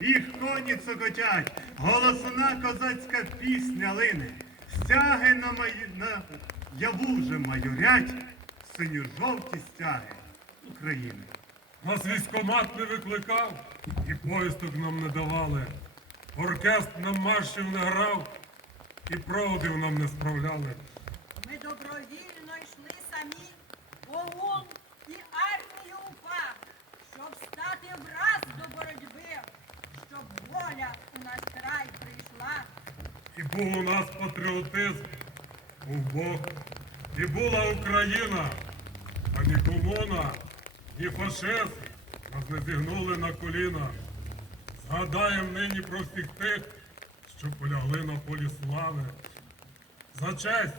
Їх коні цокотять, голосна козацька пісня лине, стяги на, май... на яву вже майорять, синьо-жовті стяги України. Нас військомат не викликав і поїздок нам не давали. Оркестр нам маршів не грав і проводів нам не справляли. Ми добровільно йшли самі в ОУН і армію УПА, щоб стати враз до боротьби, щоб воля у наш край прийшла. І був у нас патріотизм, був Бог, і була Україна, а ні комуна, ні фашизм нас не зігнули на коліна. Згадаєм нині про всіх тих, що полягли на полі слави. За честь,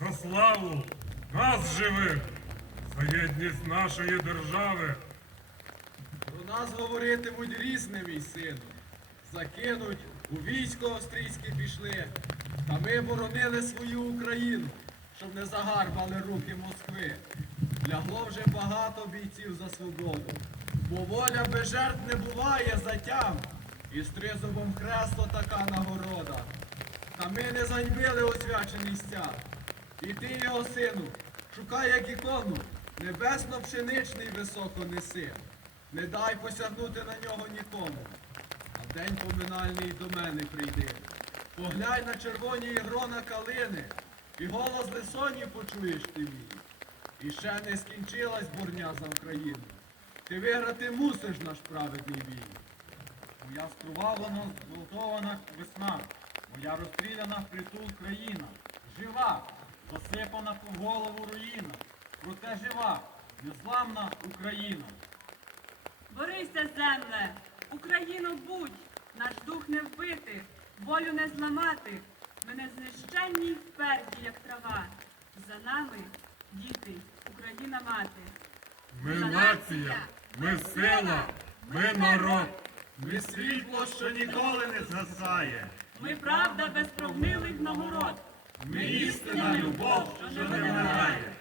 за славу нас живих, за єдність нашої держави. Про нас говоритимуть різне, мій сину. Закинуть, у військо австрійське пішли. Та ми боронили свою Україну, щоб не загарбали руки Москви. Лягло вже багато бійців за свободу. Бо воля без жертв не буває затям. І з тризубом хресто така нагорода. Та ми не заньбили освячені місця. І ти, його сину, шукай як ікону, небесно-пшеничний високо неси. Не дай посягнути на нього нікому. День поминальний до мене прийди. Поглянь на червоні ігрона калини, і голос лисоні почуєш ти мій. І ще не скінчилась борня за Україну. Ти виграти мусиш наш праведний бій. Моя скрувавлена, зґвалтована весна, моя розстріляна в притул країна. Жива, засипана по голову руїна, проте жива, незламна Україна. Борися, земле, Україно будь, наш дух не вбити, волю не зламати. Ми не знищенні вперті, як трава. За нами, діти, Україна мати. Ми нація, ми сила, ми народ. Ми світло, що ніколи не згасає, Ми правда без прогнилих нагород. ми істина любов, що не вмирає.